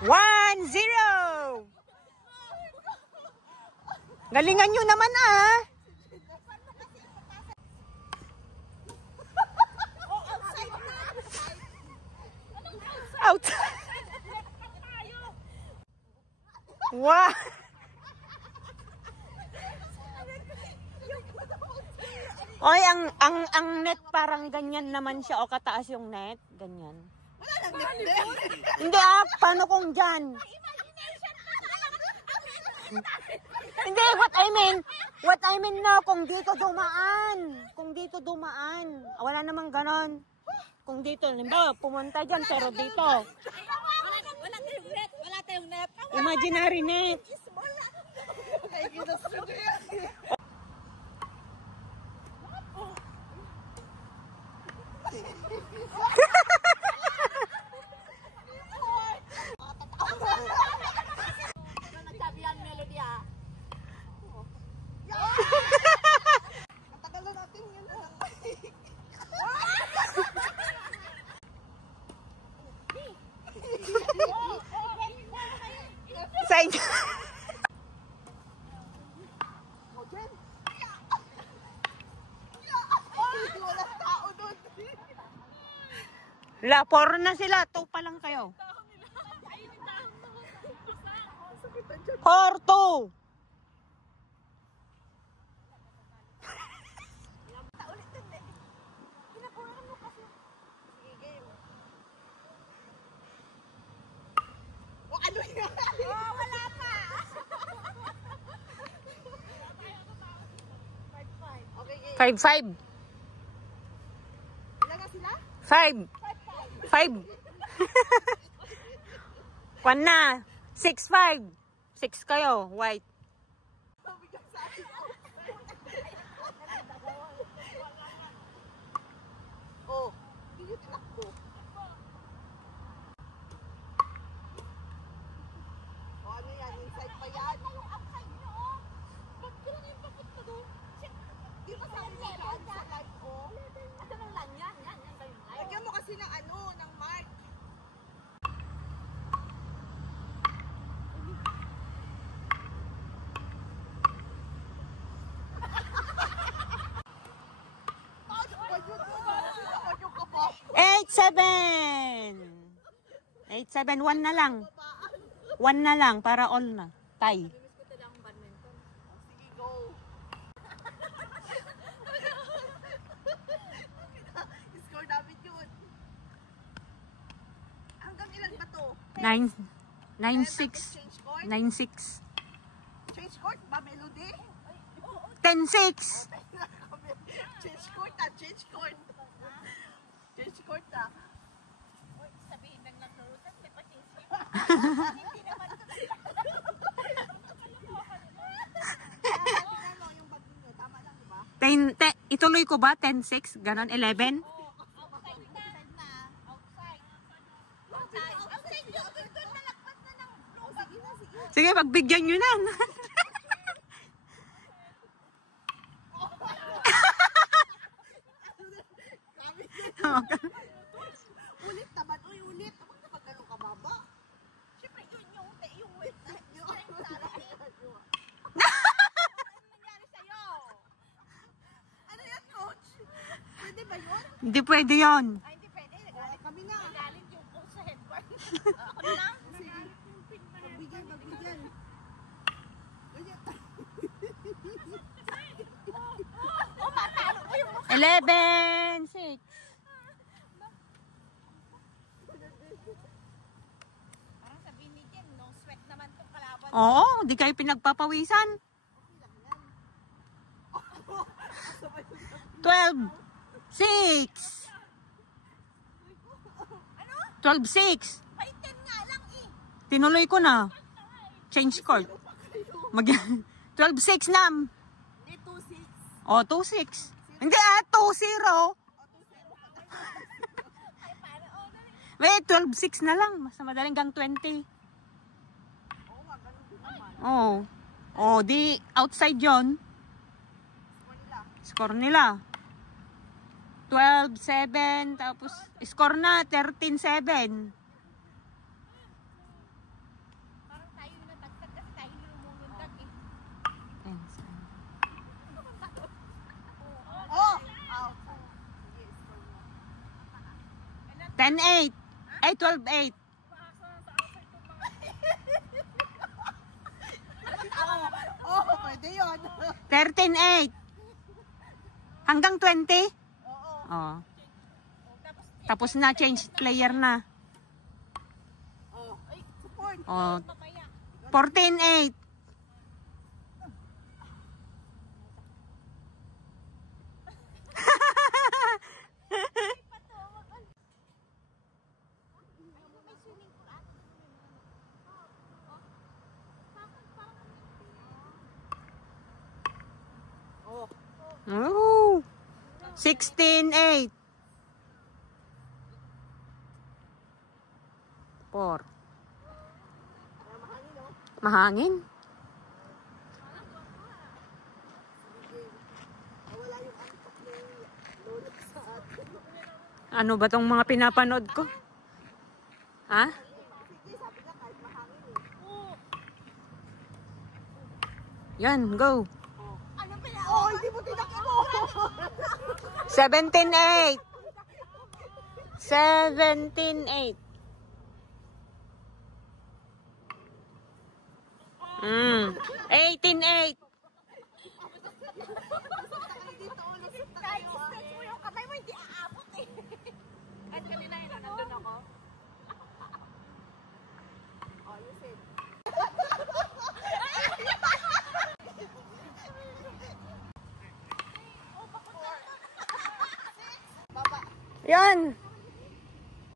1-0. Galingan nyo naman ah. Outside. Wow. Oy, ang net parang ganyan naman siya o kataas yung net, ganyan. Wala lang net. Hindi ah, paano kung dyan? Hindi, what I mean na kung dito dumaan. Wala namang ganon. Kung dito, limbawa, pumunta dyan, pero dito. Wala tayong net. Imaginary net. Side. La, 4 na sila. 2 pa lang kayo. 4-2. Ano yan? Oh, wala pa. 5-5. Ilan na sila? 5. 5. 1 na. 6-5. 6 kayo. White. Oh, hindi tinakbo. Oh, ano yan? Inside pa yan? Yung outside nyo, oh. Ba't kailan yung papunta doon? Di ba sabi mo dyan sa live, oh? Asa nang lan yan? Yan ba yung live? Lagyan mo kasi ng ano, ng mark. Seven. 8-7. 1 na lang. 1 na lang para all na. Tie. Sige, go. Score namin yun. Hanggang ilan ba to? 9-6. 9-6. Change court ba, Melody? 10-6. Change court na, change court. Change court na. Sabihin lang ng narutan, may pa-change court. Hindi naman ito. Yung bag ninyo, tama lang, diba? Ituloy ko ba? 10-6? Ganon? 11? Outside na. Outside. Outside nyo. Doon nalakpas na ng blue. Sige na, sige. Sige, pagbigyan nyo na. Ulit naman. Uy, ulit. Kapag napagano ka, baba. Siyempre, yung wait na. Yung sarap. Ano nangyari sa'yo? Ano yan, coach? Pwede ba yun? Hindi pwede yun. Ay, hindi pwede. Kami na. Nagalit yung coach sa headboard. Ako na lang. Sige. Magbigyan. Oh, matalo ko yung mukha. 11-6. Parang sabihin ni Jen, no sweat naman itong kalaban. Oo, di kayo pinagpapawisan. 12-6. 12-6. May 10 nga lang eh. Tinuloy ko na. Change court. 12-6 na. Hindi, 2-6. O, 2-6. Hindi 2-0. Ay, paano? Wait, 12-6 na lang. Mas madaling gang 20. Oo nga, ganun din naman. Oo. O, di outside yon. Score nila. Score nila. 12-7. Tapos, score na 13-7. 10-8. Ay, 12-8. Oo, pwede yun. 13-8. Hanggang 20? Oo. Oh. Tapos na, change player na. Oh. Ay, support. Oh. 14-8. Oh. Oh. 16-8. 4. Mahangin, oh. Mahangin. Wala yung antok ni Lolo sa atin. Ano ba tong mga pinapanood ko? Ha? Sige, sabi nga kahit mahangin eh. Oo. Yan, go. Ano pala? Oh, hindi mo tinakbo. 17-8. 17-8. 18-8. Kahit stretch mo yung kamay mo, hindi aabot eh. Kahit kanina yun, nandun ako. Oh, you said. Yan.